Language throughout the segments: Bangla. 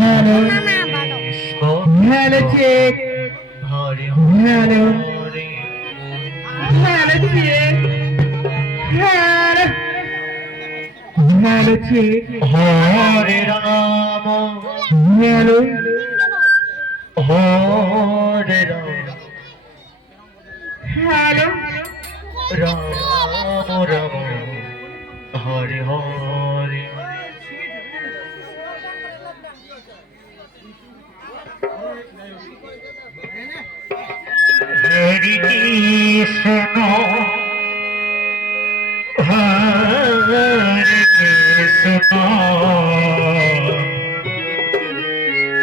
hello, hello chick, hello, hello chick, hello, hello chick, Hare Rama, hello, Hare Rama, hello, Rama Rama, Hare Hare. Hare Krishna, Hare Krishna,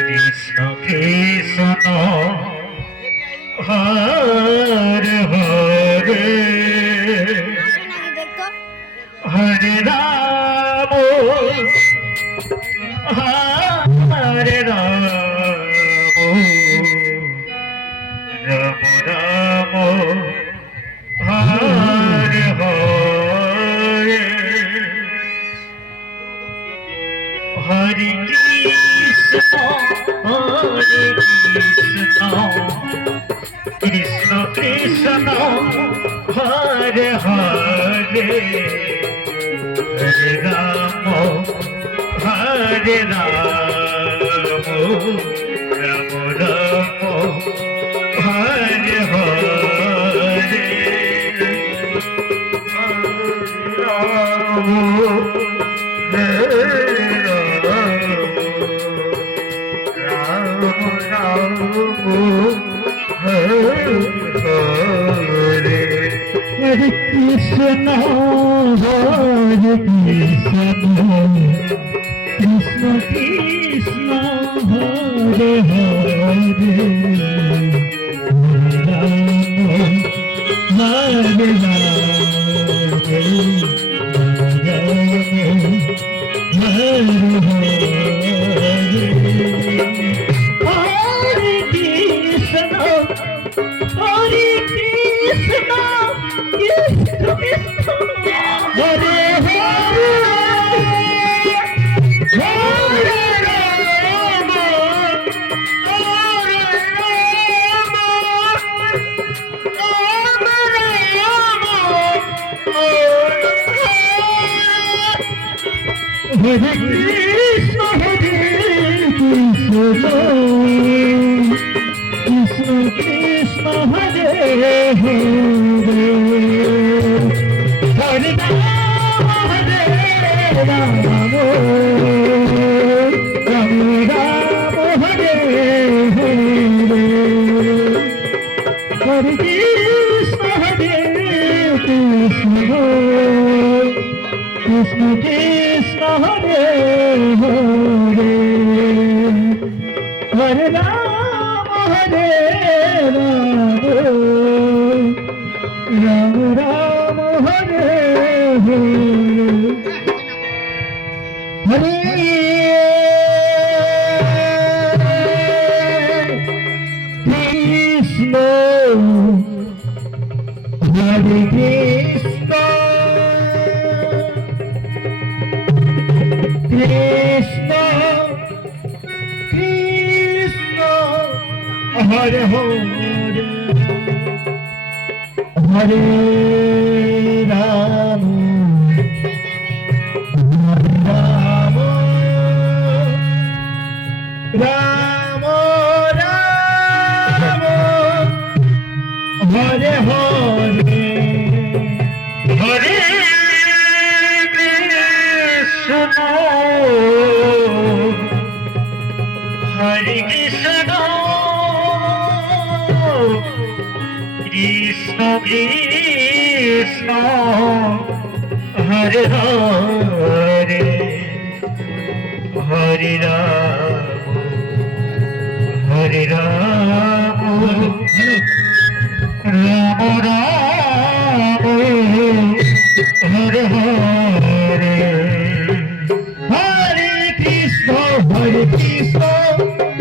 Krishna Krishna, Hare Hare, Hare Rama, Hare Rama, Rama Rama, Hare Hare, Hare Krishna, Krishna Krishna, Hare Hare, Hare Rama, Hare Rama, Rama Rama, Hare Hare, Hare Krishna, Hare Krishna, Krishna Krishna, Hare Hare, Hare Rama, Hare Krishna, Krishna Krishna, Hare Hare, Hare Rama, Hare Rama, Rama Rama, Hare Hare, Hare Krishna, Krishna Krishna Krishna, Hare Hare, Hare Rama, Hare Rama, Rama Rama, Hare Hare, Hare Krishna, Hare Krishna, Krishna, Krishna, Hare Hare, Hare Rama, Rama, Rama Rama, Hare Hare, Hare Krishna, Hare Krishna, Krishna Krishna, Hare Hare, Hare Rama, Hare Rama, Rama Rama, Hare Hare, Hare Krishna,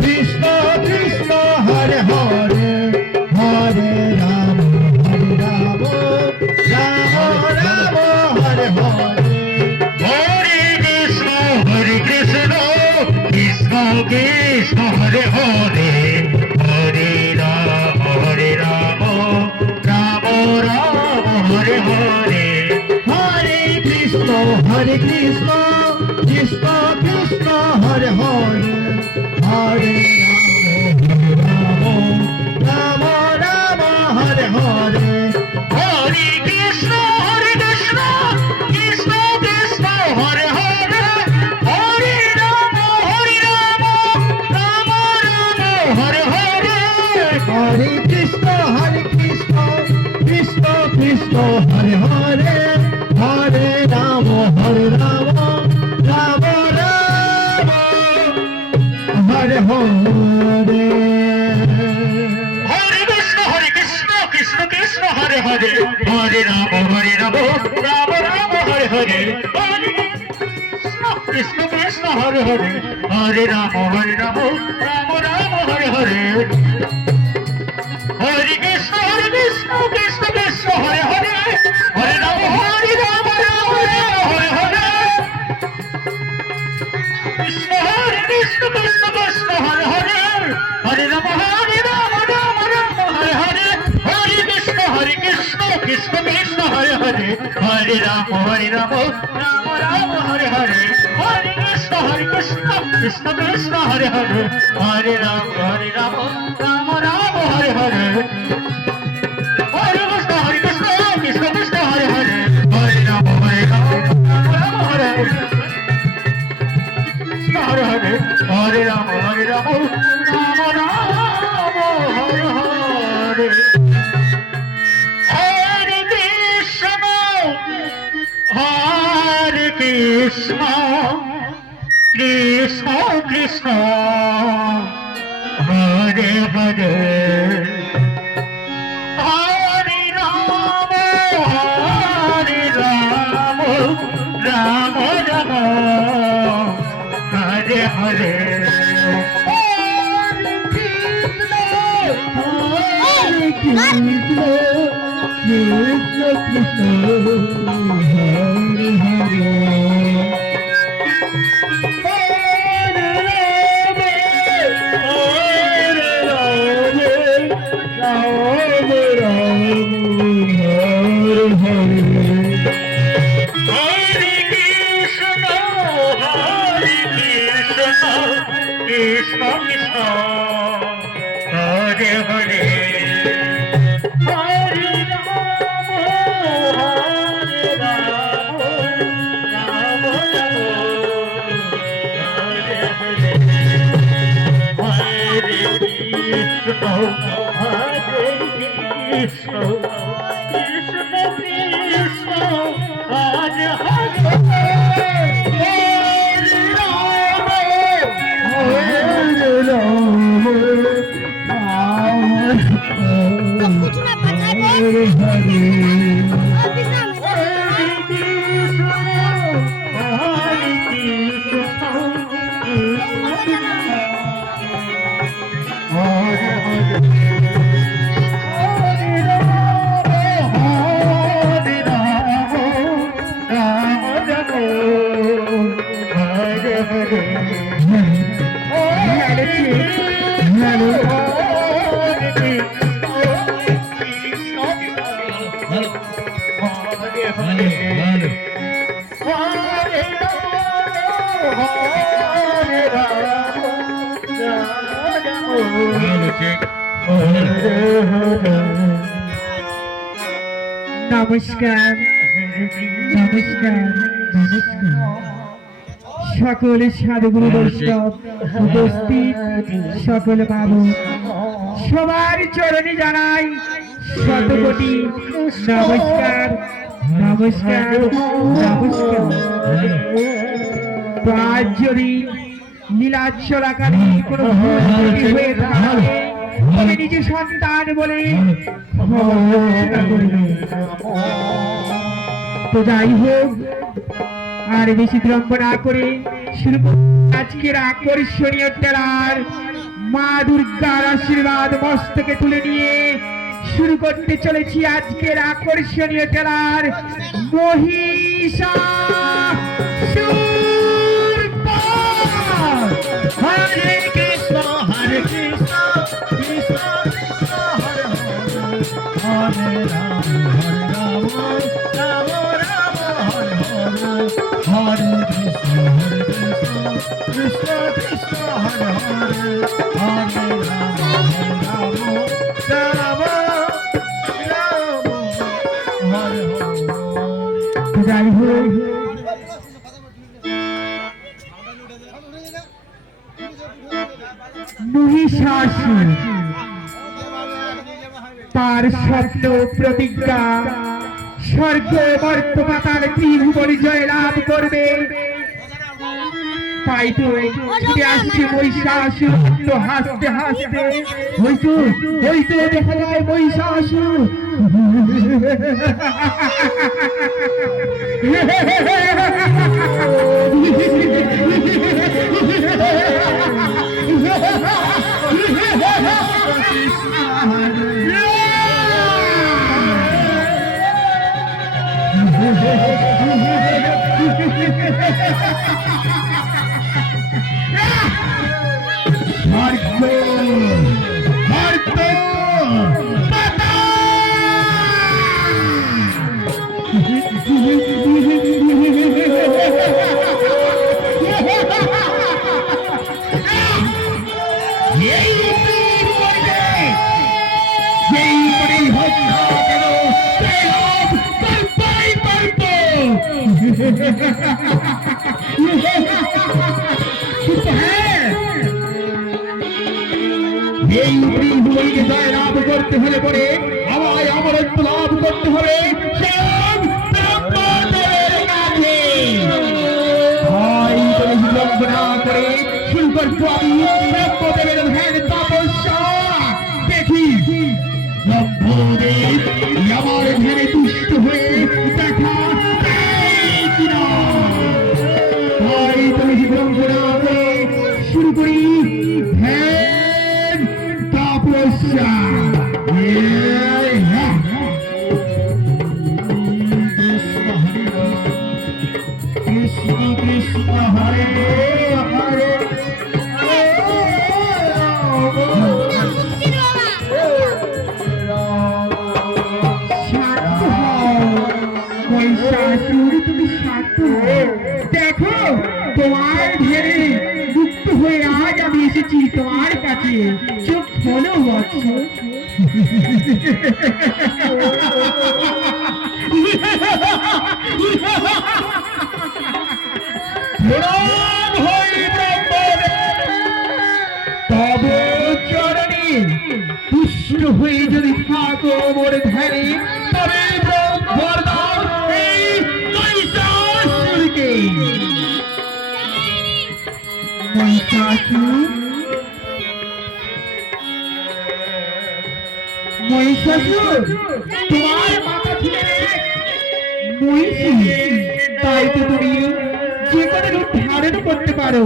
Krishna Krishna, Hare Hare, Hare Rama, Rama Rama, Hare Hare, Hare Krishna, Krishna Hare Hare Hare Ram Ram Ram Hare Hare Hare Krishna, Krishna Krishna, Hare Hare, Hare Rama, Rama Rama, Hare Hare. হরে Krishna Krishna Krishna Hare Hare Hare Ram Ram Ram Hare Hare Hare Krishna, Krishna Krishna, Hare Hare, Hare Rama, Rama Rama, Hare Hare. হরে Krishna Krishna Krishna Hare Hare Hare Ram Ram Ram Hare Hare Hare Krishna Krishna Hare Hare Hare Ram Ram Ram Hare Hare Hare Krishna Krishna Krishna Hare Hare Hare Ram Ram Hare Hare Krishna Krishna Krishna Hare Hare Hare Ram Ram Hare Hare Hare Krishna Krishna Krishna Hare Hare Hare Ram Ram Hare Hare Hare Krishna Krishna Krishna Hare Hare Hare Ram Ram Ram Hare Hare Hare Krishna Krishna Krishna Hare Hare Hare Ram Ram Hare Hare Hare Hare Hare Ram Ram Ram Hare Hare Hare Krishna Krishna Krishna Hare Hare Hare Ram Ram Ram Hare Hare Krishna, Krishna, Hare Hare. Krishna Krishna Hare Hare Hare Ram Ram Ram Hare Hare Hare Krishna Krishna Krishna Krishna Hare Hare নমস্কার নমস্কার নমস্কার সকল সাধুগুরু বৈষ্ণব উপস্থিত সকল বাবু সবার চরণে জানাই শতকোটি নমস্কার নমস্কার নমস্কার। তো আজ যদি নীলাজ চলাকালে কোনো ভুল ত্রুটি হয়ে থাকে তবে নিজের সন্তান বলে ক্ষমা করবে। তো যাই হোক আর বেশি বিলম্ব না করে শুরু করব আজকের আকর্ষণীয় ট্রেলার। মা দুর্গার আশীর্বাদ মস্তকে তুলে নিয়ে শুরু করতে চলেছি আজকের আকর্ষণীয় ট্রেলার মহিষাসুর। হরে কৃষ্ণ কৃষ্ণ কৃষ্ণ হরে হরে হরে রাম রাম রাম হরে হরে। যাই হোক, মহিষাসুর তার স্বপ্ন প্রতিজ্ঞা স্বর্গ মর্ত পাতাল ত্রিভুবন জয় লাভ করবে, তাই তো ছুটে আসছে মহিষাসুর তো হাসতে হাসতে। ওই তো দেখা যায় মহিষাসুর। এই ত্রিভুবনকে জয় লাভ করতে হলে পরে আমায় অমরত্ব লাভ করতে হবে স্বয়ং ব্রহ্মদেবের কাছে। হয় তুমি বিলম্ব না করে শুরু করবো আমি ব্রহ্মদেবের ধ্যান তপস্যা। দেখি ব্রহ্মদেব আমার ধ্যানে তুষ্ট হয়ে দেখা দেয় কিনা। হয় তুমি বিলম্ব না করে শুরু করি ধ্যান তপস্যা। কৃষ্ণ কৃষ্ণ হরে হরে তুমি শান্ত হও। দেখো তোমার ধ্যানে মুক্ত হয়ে আজ আমি এসেছি তোমার কাছে। চোখ খোলো বৎস। প্রণাম হই ব্রহ্মদেব, তব চরণে তুষ্ট হয়ে যদি থাকো মোর ধ্যানে, তবে ব্রহ্মদান এই মহিষাসুরকে। মহিষাসুর মহিষাসুর তোমার মাথা ছিল মহিষী, তাই তো তুমি যে কোনো রূপ ধারণ করতে পারো।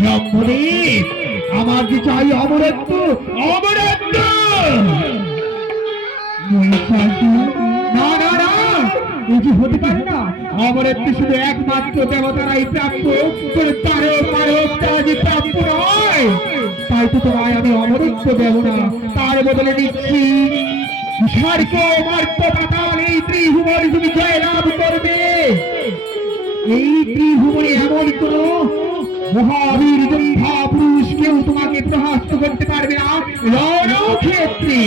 ব্রহ্মদেব আমার যে চাই অমরত্ব, অমরত্ব। মহিষাসুর না না না, এই যে হতে পারে না। অমরত্ব শুধু একমাত্র দেবতারাই প্রাপ্য, তারও তা যে প্রাপ্য নয়। তাই তো তোমায় আমি অমরত্ব দেব না, তার বদলে দিচ্ছি স্বর্গ মর্ত পাতাল এই ত্রিভুবন তুমি জয় লাভ করবে। এই ত্রিভুবনে এমন কোন মহাবীর যোদ্ধা পুরুষ কেউ তোমাকে প্রহাস্ত করতে পারবে না রণক্ষেত্রে।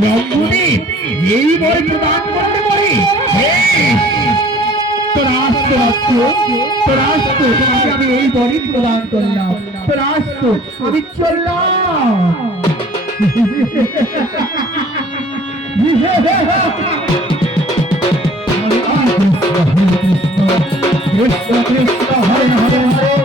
ব্রহ্মদেব এই বই প্রদান করতে পারি। তোমাকে আমি এই বই প্রদান করলাম। আমি চললাম। কৃষ্ণ কৃষ্ণ হরে হরে হরে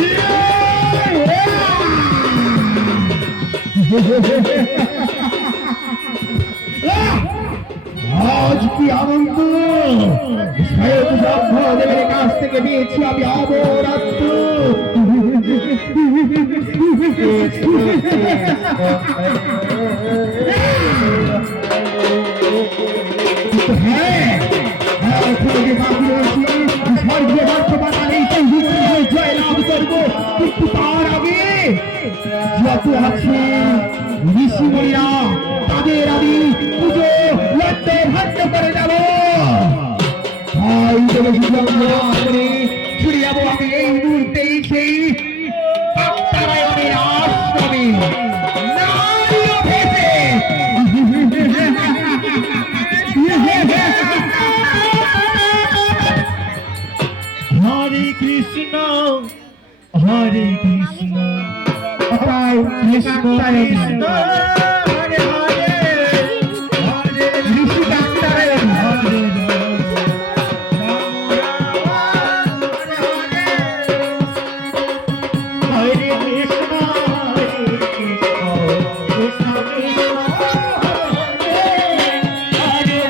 Yeah! আজ কি আনন্দ! স্বয়ং ব্রহ্মদেবের কাছ থেকে পেয়েছি আমি অমরত্ব। হ্যাঁ, তোমাকে বাকি রয়েছে স্বর্গে বর্তমান এইটাই জয় লাভ করবো, কিন্তু তার আগে যত আছে ঋষিমণিরা তাদের আমি পুজো লড়তে ভাগ্য করে যাব। ছুড়ে যাবো আমি এই মুহূর্তেই সেই কাকতারায়ণের আশ্রমে নারীও ভেসে। হরে কৃষ্ণ হরে কৃষ্ণ তাই কৃষ্ণ কৃষ্ণ হরে হরে হরে ঋষি কাকতারায়ণ হরে হরে কৃষ্ণ কৃষ্ণ কৃষ্ণ হরে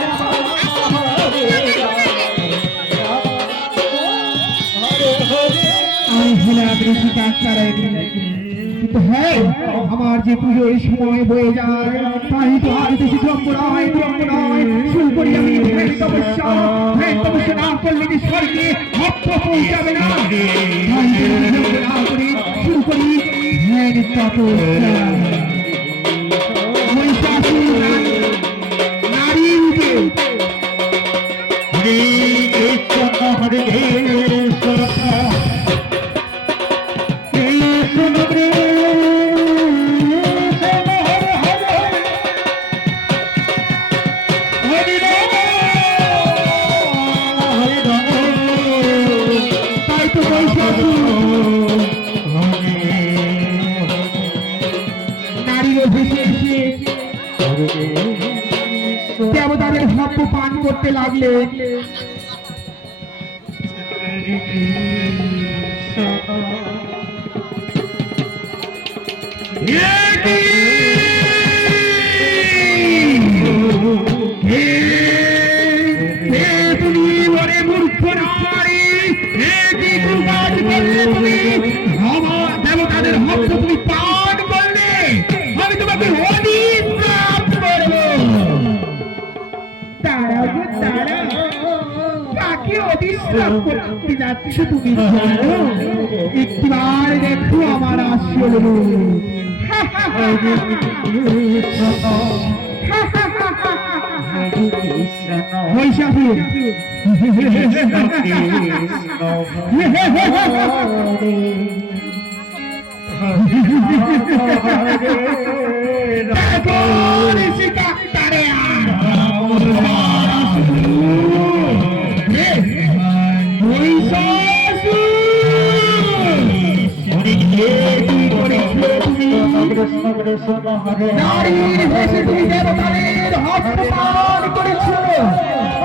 আমি ছিলাম ঋষি কাকতারায়ণ। কিন্তু হ্যাঁ, আমার যে পুজোর সময় বয়ে যায় তাই তো আর বেশি দ্রব্য নয় শুরু করি আমি ধ্যান তপস্যা না করলে যে স্বর্গে ভক্ত পৌঁছাবে না। তাই তো দ্রব্য না করে শুরু করি ধ্যান তপস্যা। মহিষাসুর নারী রূপে হরে কৃষ্ণ হরে কৃষ্ণ কৃষ্ণ কৃষ্ণ হরে হরে হরে রাম হরে রাম তাই তো মহিষাসুর নারীও ভেসে এসে দেবতাদের ভাব্য পান করতে লাগলে। তুমি বলে মূর্খ নারী, কি কুকাজ করলে তুমি? আমার দেবতাদের ভাব্য তুমি পান করলে, আমি তোমাকে অভিশাপ করবো। তারা গো তারা, কাকে অভিশাপ করতে যাচ্ছ তুমি জানো? একটিবার দেখো আমার আসল রূপ। মহিষাসুর ঋষি কাকতারায়ণ নারীর ভেসে তুমি দেবতাদের হস্তপান করেছ,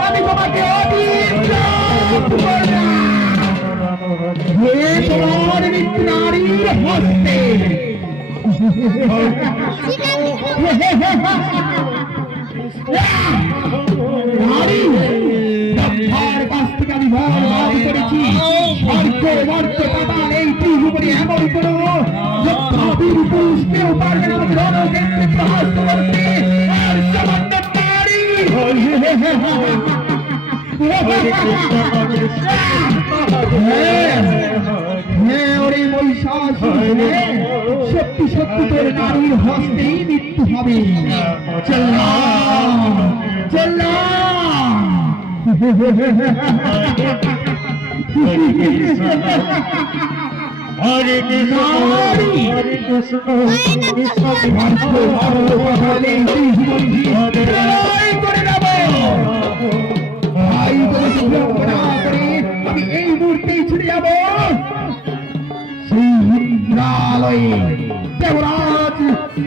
আমি তোমাকে অভিশাপ করলাম। হে তোমার মৃত্যু নারীর হস্তে। নারী ব্রহ্মার কাছ থেকে আমি বর লাভ করেছি, স্বর্গ মর্ত পাতাল এই ত্রিভুবনে এমন কোন যোদ্ধাবীর পুরুষ কেউ পারবে না আমাকে রণক্ষেত্রে প্রহাস্ত করতে। আর সামান্য নারী হ্যাঁ ওরে মহিষাসুর, সত্যি সত্যি তোর নারীর হস্তেই মৃত্যু হবে। চল্লাম চল্লাম। হরে কৃষ্ণ হরে কৃষ্ণ কৃষ্ণ আমি এই মুহূর্তেই ছুটে যাব সেই ইন্দ্রালয়ে। দেবরাজ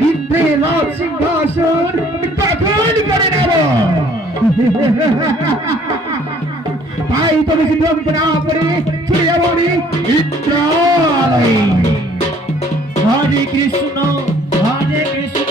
ইন্দ্রের রাজ সিংহাসন দখল করে নেব। তাই তো বেশি বিলম্ব না করে ছুটে যাব আমি ইন্দ্রালয়ে। হরে কৃষ্ণ হরে কৃষ্ণ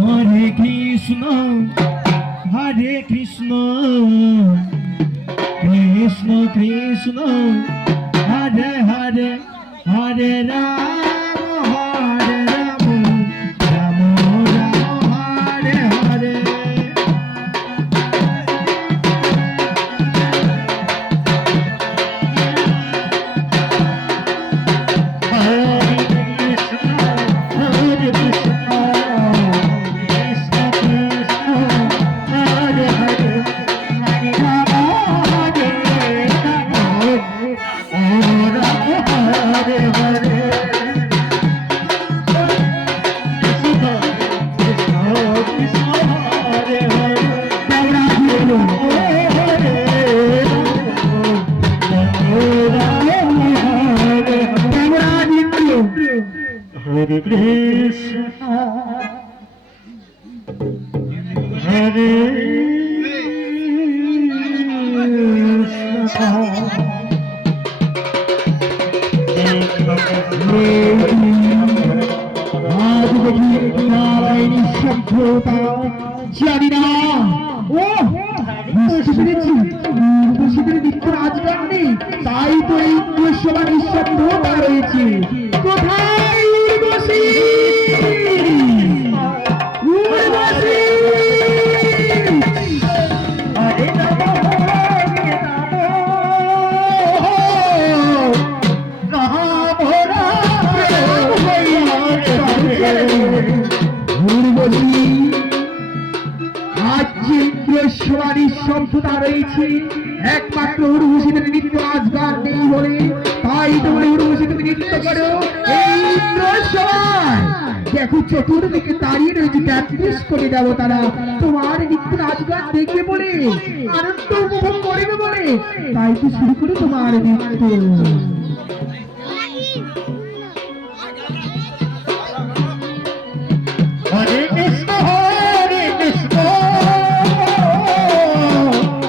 হরে Krishna Krishna Krishna Hare Hare Hare Ram Ram Ram Hare Hare Hare Krishna, Hare Krishna. আজ দেখি নারায়ণী সভ্যতা জানি না ও বুঝতে পেরেছি উর্বশীদের নিত্য রাজগান নেই তাই তো এই সভা নিঃশব্দতা রয়েছে কোথায় উর্বশী উর্বশী Hare Rama, উর্বশী আজ যে ইন্দ্রস্বরী সভ্যতা রয়েছে একমাত্র উর্বশীদের নৃত্য রাজগান নেই বলে তাই তো বলে উর্বশী তুমি নৃত্য করো এই ইন্দ্রস্বর দেখো চতুর্দিকে দাঁড়িয়ে রয়েছে 33 কোটি দেবতারা তোমার নৃত্য রাজগান দেখবে বলে আনন্দ উপভোগ করবে বলে তাই তো শুরু করো তোমার নৃত্য Hare Krishna, Hare Krishna,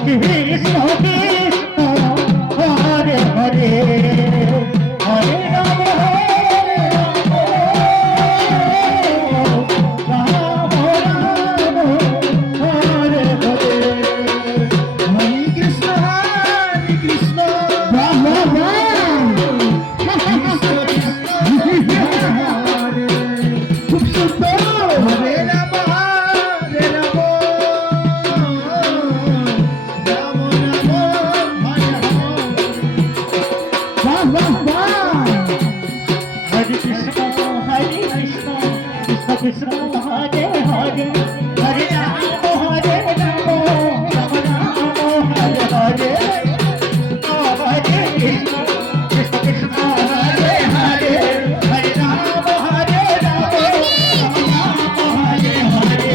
Krishna Krishna, Hare Hare, Hare Rama, Rama Rama, Hare Hare, Hare Krishna, Hare Krishna, Rama Rama খুব সুন্দর Hare Rama, Hare Rama, Rama Rama, Hare Rama. বাহ বাহ বাহ Hare Krishna, Hare Krishna, Krishna Krishna, Hare Hare, Hare Rama, Hare Rama, Rama Rama, Hare Hare, Hare Krishna, Krishna Krishna, Hare Hare, Hare Rama, Hare Rama, Rama Rama, Hare Hare.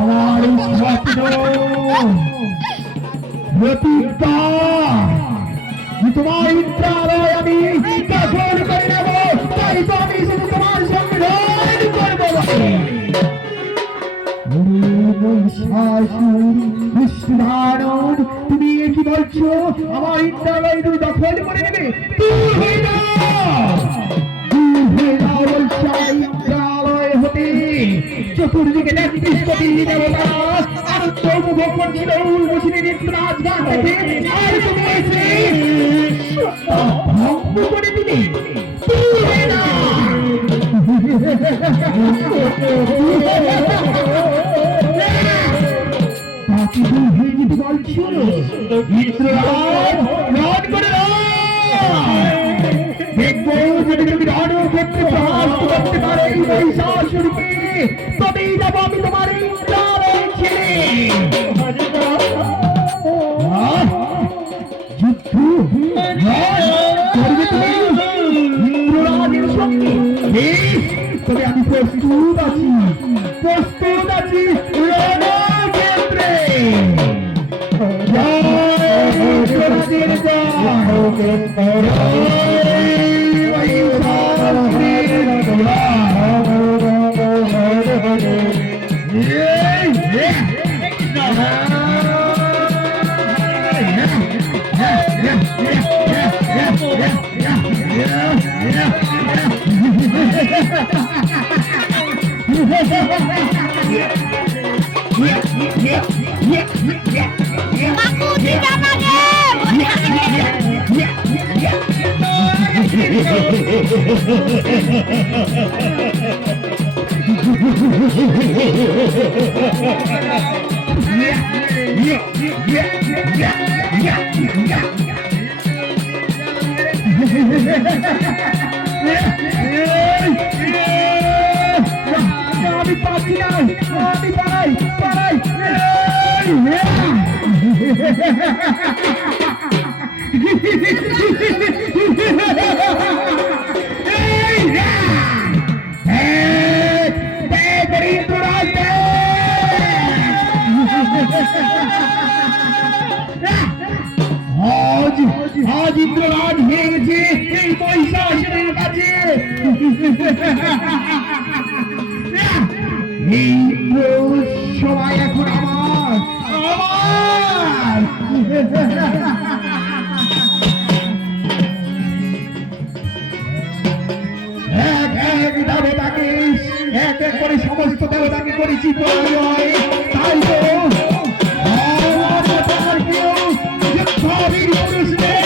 আমার স্বপ্ন প্রতিজ্ঞা তোমার ইন্দ্রালয় আমি দখল করে নেব তাই তো আমি শুধু তোমার সঙ্গে লড়াই করবো মহিষাসুর তুমি কি বলছো আমার ইন্দ্রালয় তুমি দখল করে নেবে দূর হয়ে যাও দূর হয়ে যাও বলছো আমার ইন্দ্রালয় হতে চতুর্দিকে 33 কোটি দেবতা আনন্দ উপভোগ করছিল উর্বশীর নৃত্য রাজগান দেখে আর তুমি এসে ভঙ্গ করে দিলে দূর হয়ে যাও বাকি দূর হয়ে যেতে বলছো ইন্দ্ররাজ রণ করে দাও দেখবো যদি তুমি রণ করতে হাতে প্রহাস্ত করতে পারে এই মহিষাসুরকে, তবেই যাবো আমি তোমার এই ইন্দ্রের ছেলে। যুদ্ধ করবে তুমি ইন্দ্ররাজের সঙ্গে? তবে আমি প্রস্তুত আছি, প্রস্তুত আছি রণক্ষেত্রে। ইন্দ্ররাজের আমি পাচ্ছি না, আমি পালাই পালাই। আজ ইন্দ্ররাজ হয়ে গেছে এই মহিষাসুরের কাছে। এই সবাই এখন আমার আমার। এক এক দেবতাকে এক এক করে সমস্ত দেবতাকে করেছি পরিচয়। তাই তো আমার কেউ যুদ্ধবীর পুরুষ নেই।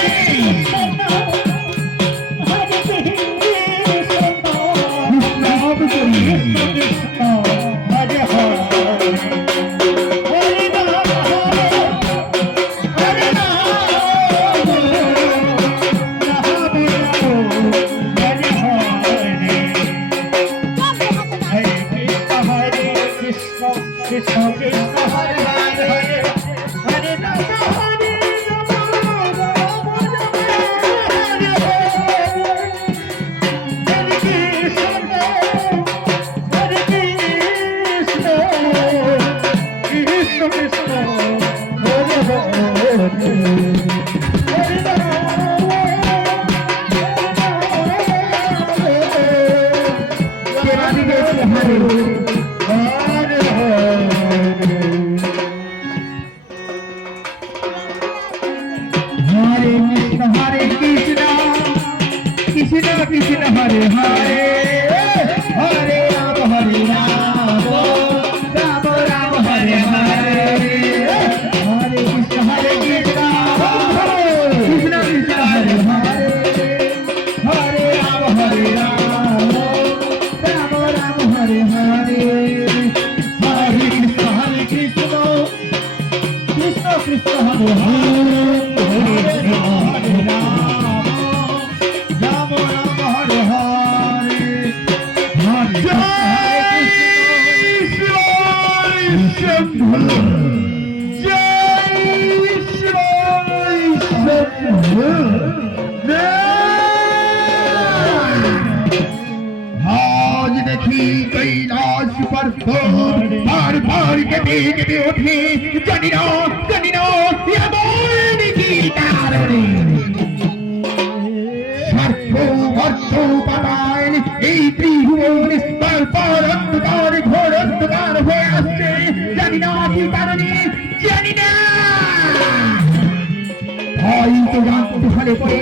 Krishna Hare Hare Hare Rama Rama Rama Hare Hare Hare Krishna Krishna Krishna Hare Hare Hare Rama Rama Rama Hare Hare Hare Krishna Krishna Krishna Hare Hare आज देखी कैलाश पर बार बार केटे केटे उठे जनिनो जनिनो ये बोल की कारणे सर्वो वर्षो पाताल এই ত্রিভুবন স্তর পর অন্ধকার ঘোর অন্ধকার হয়ে আসছে জানি না কি কারণে জানি না হয়তো জানতে হলে পরে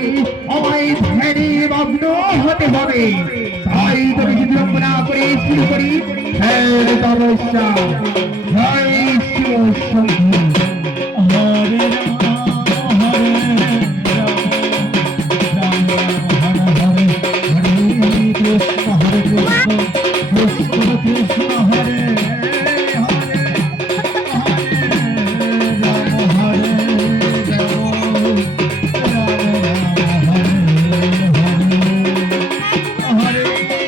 আমায় ধ্যানে মগ্ন হতে হবে তাই তো বেশি বিলম্ব না করে শুরু করি ধ্যান তপস্যা জয় শিব শম্ভু হরে Hare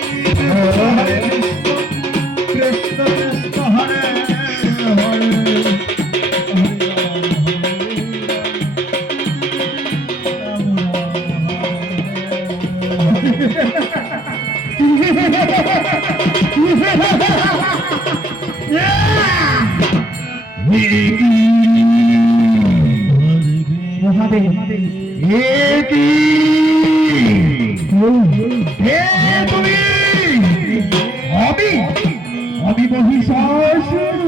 মহাদেব তুমি আমি মহিষাসুর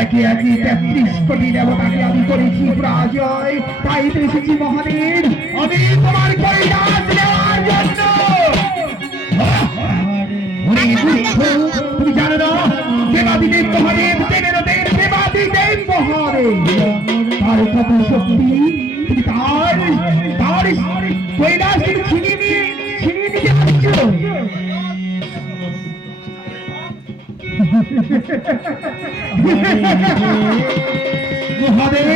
একে একে 33 কোটি দেবতাকে আমি করেছি পরাজয়, তাই তো এসেছি মহাদেব আমি তোমার কৈলাস নেওয়ার জন্য। তুমি জানো না দেবাদিদেব মহাদেব দেবের দেবাদিদেব মহাদেব তার কত শক্তি, তুমি তার কৈলাস থেকে ছিনিয়ে নিতে আসছো। মহাদেব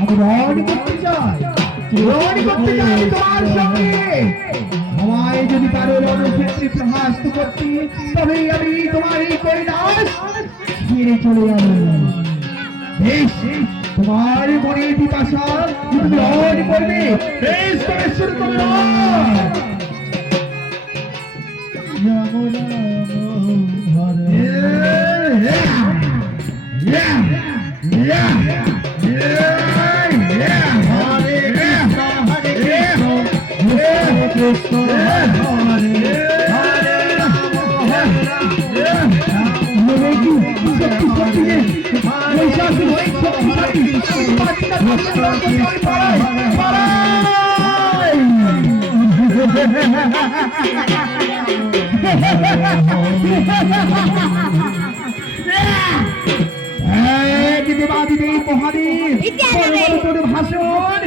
আমি রণ করতে চাই তোমার সঙ্গে। আমায় যদি কারো রণক্ষেত্রে প্রহাস্ত করতে, তবে আমি তোমার এই কৈলাস ছেড়ে চলে যাব। বেশ, তোমার মনে পিপাসা তুমি রণ করবে, বেশ তবে শুরু করো রণ। ভাষণ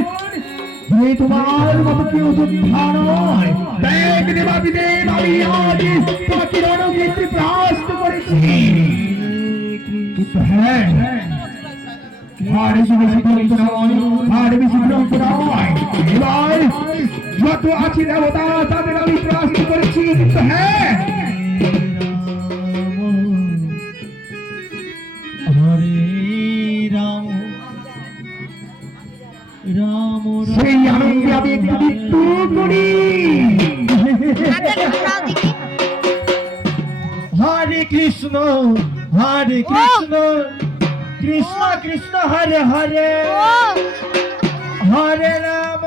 তোমার মতো কেউ যোদ্ধা নয়। দেখ দেবাদিদেব, আমি আজ তোমাকে রণক্ষেত্রে প্রহাস্ত করেছি, কিন্তু হ্যাঁ আর বেশি বিলম্ব নয়। এবার যত আছে দেবতা তাদের আমি প্রহাস্ত করেছি, কিন্তু হ্যাঁ সেই আনন্দে আমি একটু মৃত্যু করি। হরে কৃষ্ণ কৃষ্ণ কৃষ্ণ হরে হরে, হরে রাম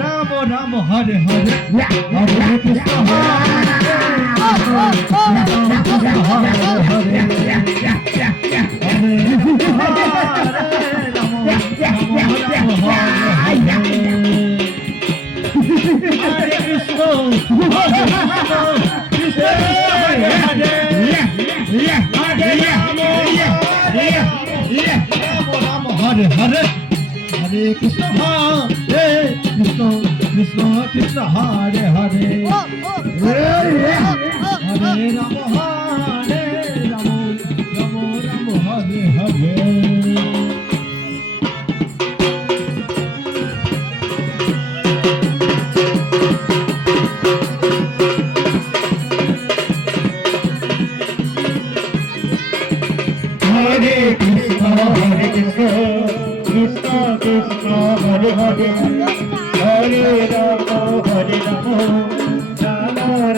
রাম রাম হরে হরে, হরে কৃষ্ণ হরে হরে, হরে কৃষ্ণ কৃষ্ণ কৃষ্ণ কৃষ্ণ হরে হরে, হরে রাম রাম রাম হরে হরে। হরে কৃষ্ণ কৃষ্ণ কৃষ্ণ হরে হরে, হরে রাম রাম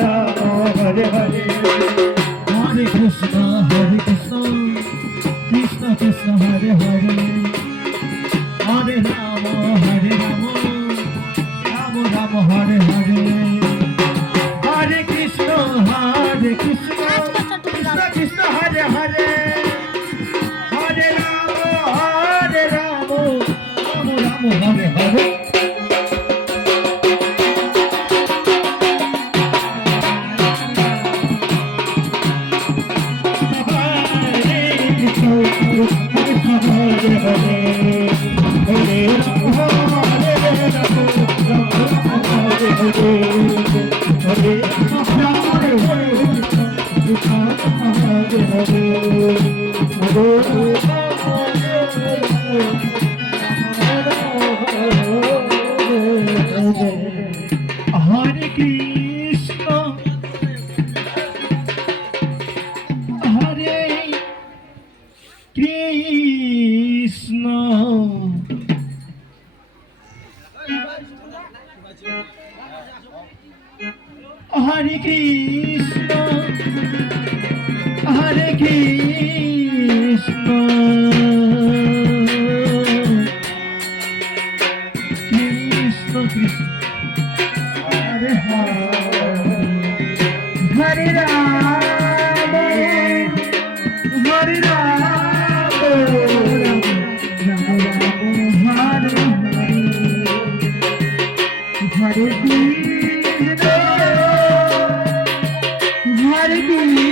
রাম হরে হরে, হরে কৃষ্ণ কৃষ্ণ কৃষ্ণ হরে হরে, হরে রাম রাম রাম হরে হরে, হরে কৃষ্ণ কৃষ্ণ কৃষ্ণ হরে হরে, হরে রাম রাম হরে হরে। হরে কৃষ্ণ হরে কৃষ্ণ হরে কৃষ্ণ হরে কৃষ্ণ কৃষ্ণ কৃষ্ণ হরে হরে রাম হরে রাম রাম রাম হরে হরে কৃষ্ণ হরে কৃষ্ণ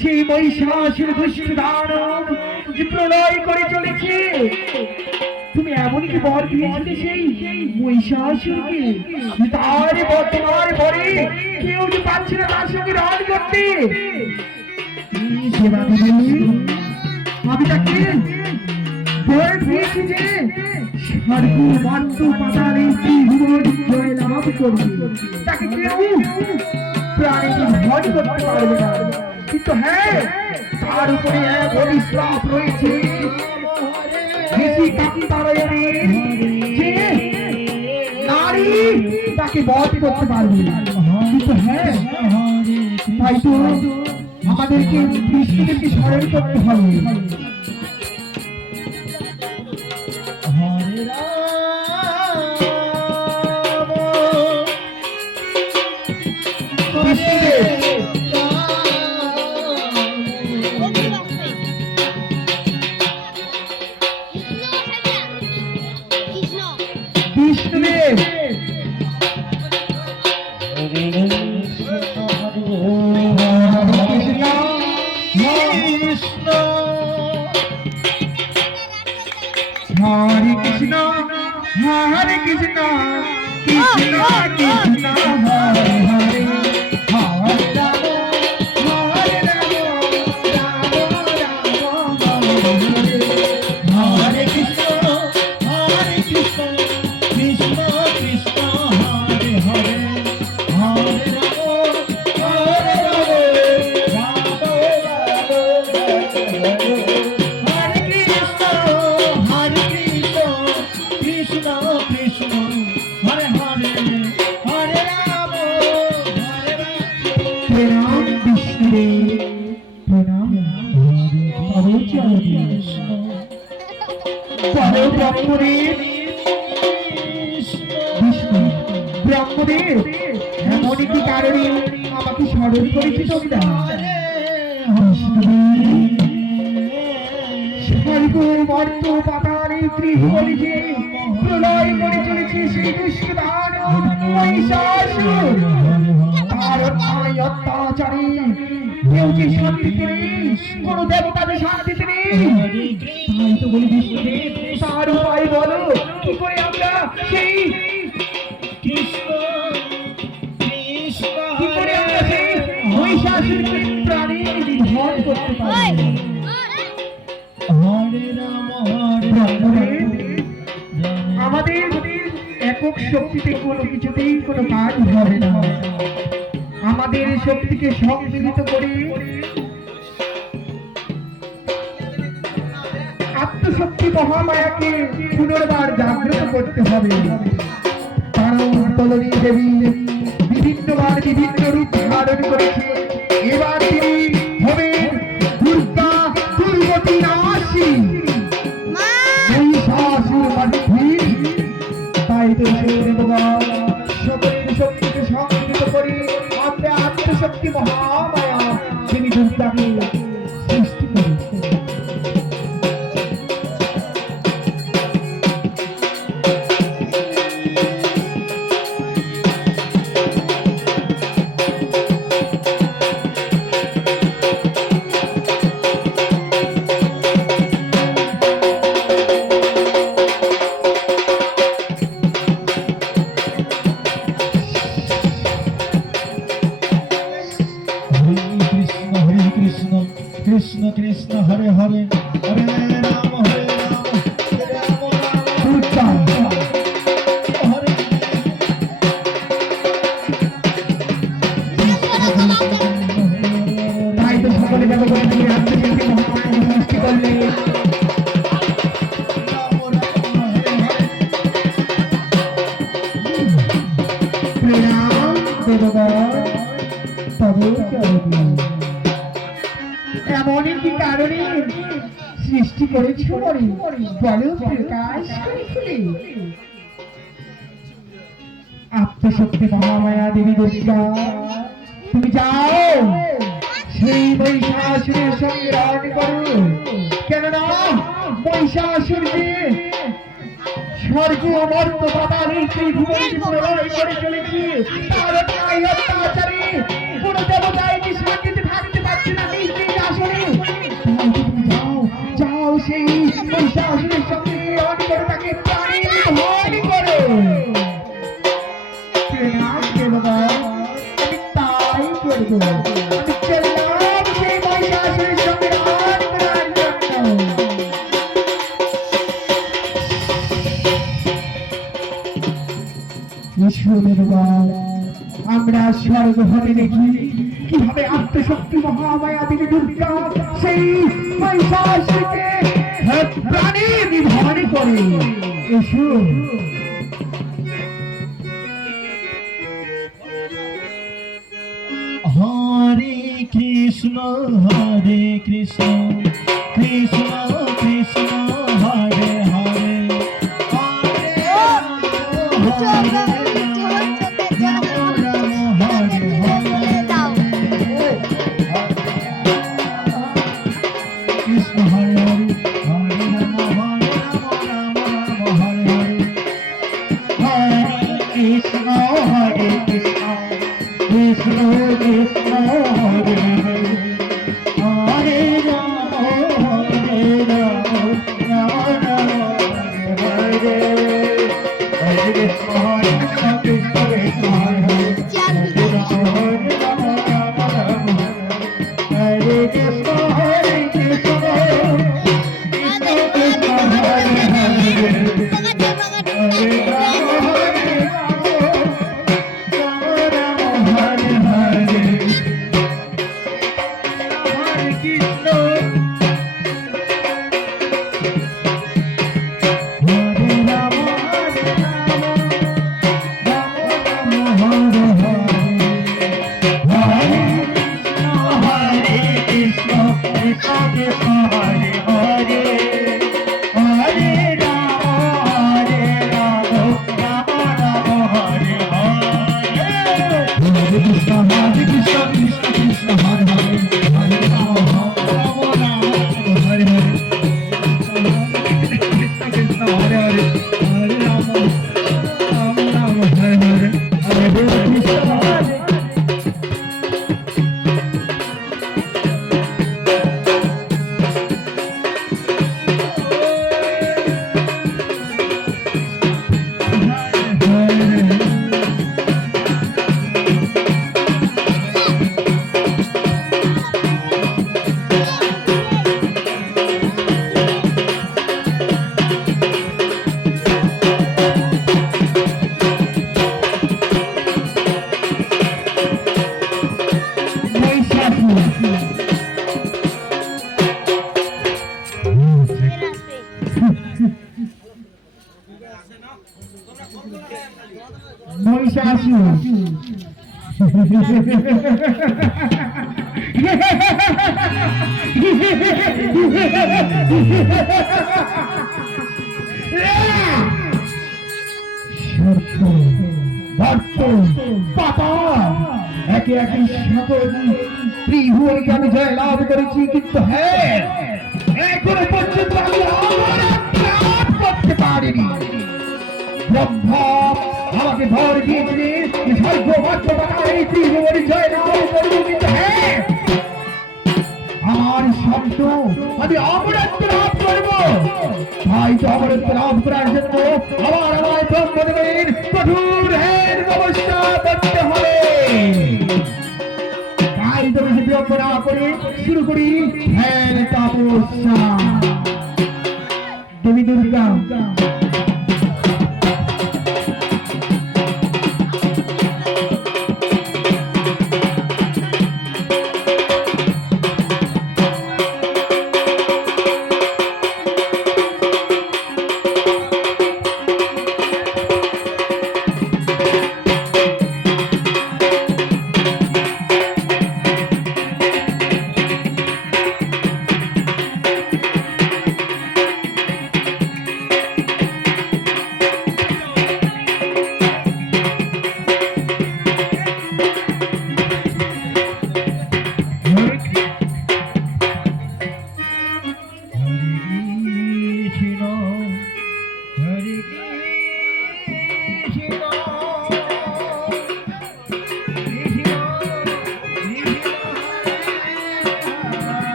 সেই মহিষাসুর দুষ্ট দানব যে প্রলয় করে চলেছে, তুমি এমন কি বর দিয়েছিলে সেই মহিষাসুরকে? তার বর্তমান পরে কেউ যে পাচ্ছে না তার সঙ্গে রণ করতে। আমি তাকে বর দিয়েছি যে স্বর্গ মর্ত পাতালে ত্রিভুবন জয় লাভ করবে, তাকে কেউ প্রাণী ভয় করতে পারবে না। কিন্তু হ্যাঁ, তার উপরে এক অভিশ্রাপ রয়েছে, নারী তাকে বধ করতে পারবে না। কিন্তু হ্যাঁ, তাই তো আমাদেরকে কৃষ্ণদেরকে স্মরণ করতে হবে। হরে রাম বিষ্ণুদেব হরে কৃষ্ণ হরে কৃষ্ণ কৃষ্ণ কৃষ্ণ হরে হরে হরে রাম হরে রাম রাম রাম হরে হরে কৃষ্ণ কৃষ্ণ কৃষ্ণ হরে হরে হরে রাম প্রণাম বিষ্ণুদেব প্রণাম। ব্রহ্মদেব বিষ্ণু ব্রহ্মদেব এমন একটি কারণে আমাকে স্মরণ করেছি তোমরা। স্বর্গ মর্ত পাতালে ত্রিভুবনে যে প্রলয় করে চলেছে সেই দুষ্ট দানব মহিষাসুর, তার অন্যায় অত্যাচারে কেউ যে শান্তিতে নেই, কোন দেবতা যে শান্তিতে নেই। তাই তো বলি বিষ্ণুদেব, তার উপায় বলো, কি করে আমরা সেই কৃষ্ণ কৃষ্ণ কি করে আমরা সেই মহিষাসুরকে প্রাণে নিধন করতে পারি? হরে রাম হরে ব্রহ্মদেব, আমাদের একক শক্তিতে কোনো কিছুতেই কোনো কাজ হবে না। আমাদের শক্তিকে সংমিলিত করে আত্মশক্তি মহামায়াকে পুনর্বার জাগ্রত করতে হবে। কারণ তলনী দেবী বিভিন্নবার বিভিন্ন রূপ ধারণ করেছে। এবার তিনি হবেন দুর্গা দুর্গতি নাশী মহিষাসুর মর্দিনী। তাই তো দেবগণ সকলের শক্তিকে সংমিলিত করে আমরা আত্মশক্তি মহামায়া তিনি দুর্গাকে সৃষ্টি করেছেন। কৃষ্ণ কৃষ্ণ হরে হরে হরে রাম হরে রাম রাম রাম হরে তাই তো সকলে দেবগণ তিনি আত্মশক্তি মহামায়া সৃষ্টি করলেন। প্রণাম দেবগণ, তবে চলবে। এমনই কি কারণে সৃষ্টি করেছ বলো, প্রকাশ করে খুলে। আত্মশক্তি মহামায়া দেবী দুর্গা, তুমি যাও সেই মহিষাসুরের সঙ্গে লড়াই করো। কেননা মহিষাসুর যে স্বর্গ মর্ত পাতালের ত্রিভুবনে লড়াই করে চলেছে, তার ন্যায় অত্যাচারে কোন দেবতায় কি শান্তিতে থাকতে পারছে না এই আসলে। যাও যাও সেই মহিষাসুরের সঙ্গে লড়াই করে তাকে প্রাণে নিধন করো। আমি তাই করবো, আমি চললাম সেই মহিষাসুরের সঙ্গে লড়াই করার জন্য। আমরা স্বর্গ হতে দেখি কিভাবে আত্মশক্তি মহামায়া দেবী দুর্গা সেই মহিষাসুরকে প্রাণে নিধন করে। এসো হরে কৃষ্ণ কৃষ্ণ কৃষ্ণ কৃষ্ণ হরে হরে হরে রাম হরে রাম রাম হরে হরে কৃষ্ণ হরে হরে হরে রাম রাম হরে হরে হরে কৃষ্ণ কৃষ্ণ কৃষ্ণ কৃষ্ণ হরে হরে হরে রাম রাম রাম হরে হরে কৃষ্ণ কৃষ্ণ কৃষ্ণ হরে হরে হরে রাম রাম রাম হরে কৃষ্ণ কৃষ্ণ একে একে সকল ত্রিভুবনকে আমি জয় লাভ করেছি, কিন্তু হ্যাঁ এখনো পর্যন্ত আমি আমার আত্মনাদ করতে পারিনি। ব্রহ্মা আমাকে ভর দিয়েছিলেন সর্বমাত্র এই ত্রিভুবনে জয় লাভ করবো, কিন্তু হ্যাঁ আমার শব্দ আমি অমরত্ব লাভ করবো। তাই তো অমরত্ব লাভ করার জন্য আমার ব্রহ্মদেবের কঠোর হের ব্যবস্থা করতে হবে। তাই তো বেশি বিলম্ব না করে শুরু করি হের তপস্যা। দেবী দুর্গা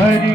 Hare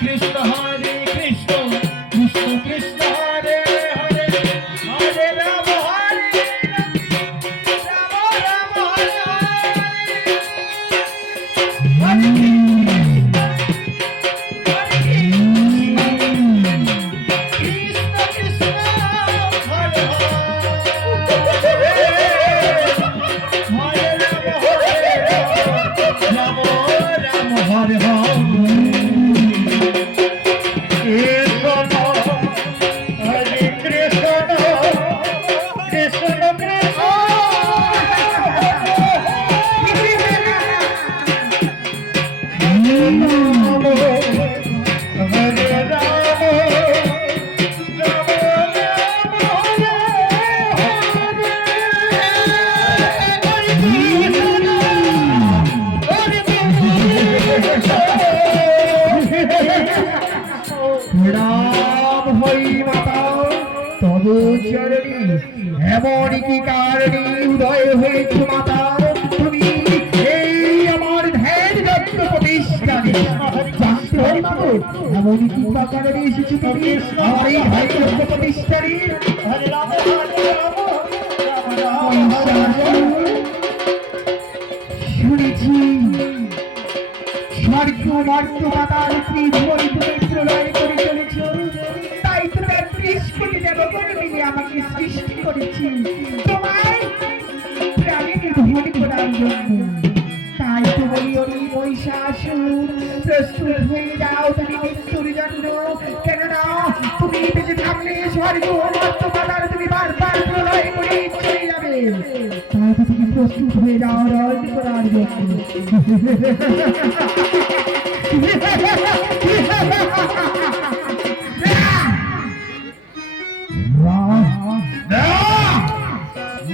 Krishna, Hare এমন কি কারণে উদয় হয়েছে মাতা, তুমি এই আমার ধ্যান যত্ন প্রতিষ্ঠানে জানতে হবে মাগো, এমন কি কারণে এসেছো তুমি আমার এই ধ্যান যত্ন প্রতিষ্ঠানে? শুনেছি স্বর্গ মর্ত মাতার ত্রিভুবন তুমি প্রলয় করে চলেছ, তাই তো ৩০ কোটি দেবগণ মিলে আমাকে সৃষ্টি করেছি তোমায় প্রাণে নিধন করার জন্য। তাই তো বলি ওই মহিষাসুর প্রস্তুত হয়ে যাও তুমি মৃত্যুর জন্য। কেননা তুমি বেঁচে থাকলে স্বর্গ মর্তবাদার তুমি বারবার প্রলয় করে চলে যাবে। তাই তো তুমি প্রস্তুত হয়ে যাও রদ করার জন্য।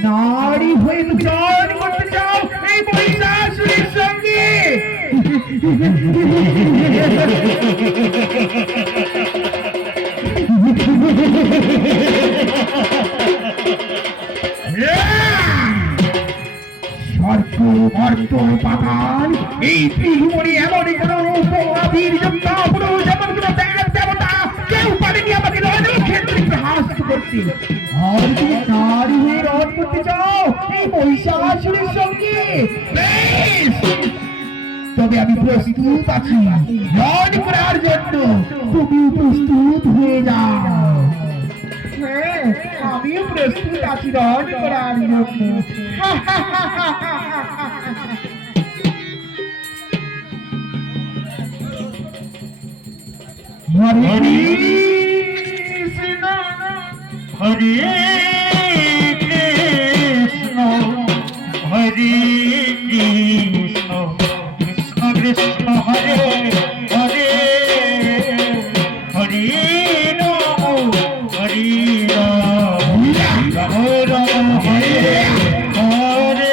নারী হয়ে তুমি রদ করতে চাও এই মহিষাসুরের সঙ্গে? স্বর্গ মর্ত পাতাল এই পৃথিবী এমন কোন উপহাবীর যোগ্য পুরুষ এমন কোন দেব দেবতা কেউ পারেনি আমাকে রণক্ষেত্রে প্রহাস্ত করতে। আর তুমি নারী হয়ে রদ করতে চাও এই মহিষাসুরের সঙ্গে? বেশ, তবে আমি প্রস্তুত আছি রদ করার জন্য। তুমি প্রস্তুত হয়ে যাও। হ্যাঁ, আমিও প্রস্তুত আছি রদ করার জন্য। হরে কৃষ্ণ হরে কৃষ্ণ হরে কৃষ্ণ কৃষ্ণ কৃষ্ণ হরে হরে হরে রাম হরে রাম রাম রাম হরে হরে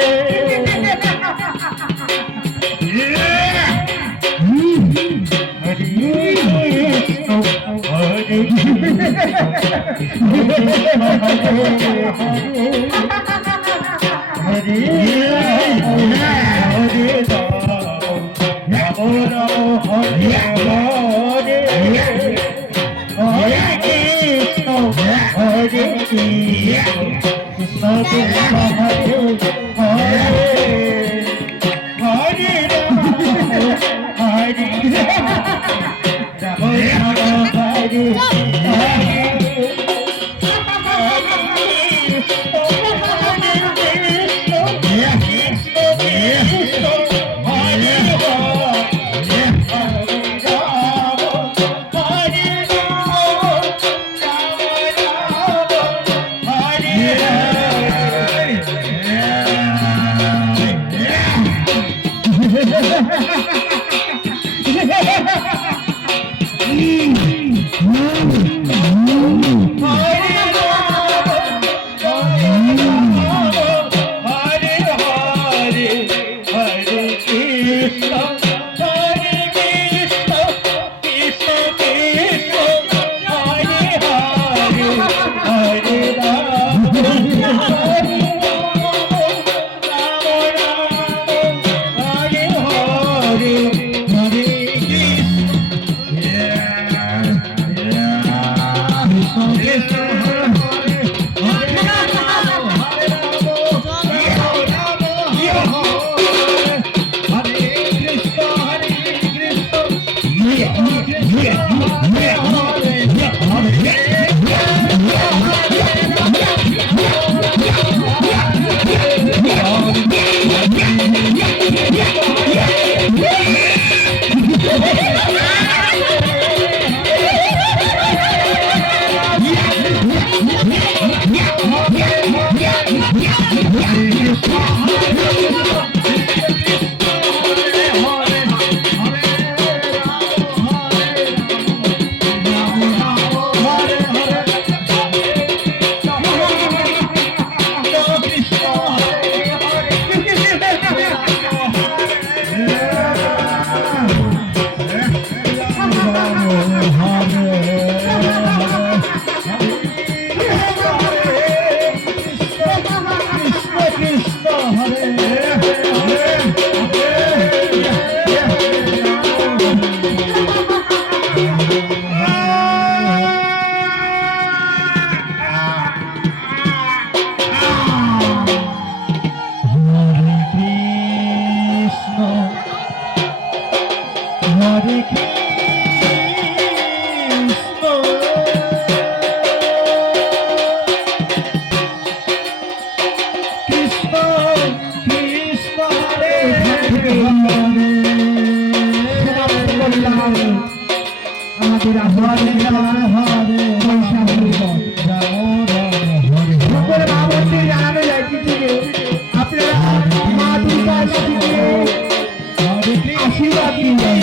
দিলাম আমাদের সকল ভাবন্তীর জানানো যাইছে যে আপনারা মা দুর্গার কাছে গিয়ে আশীর্বাদ দিবেন।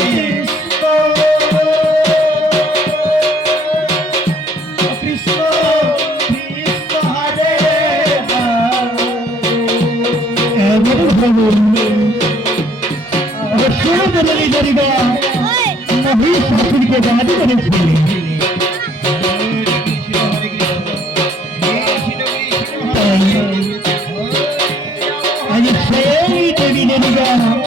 মহিষ শাশুড়িকে বাড়ি করেছিলেন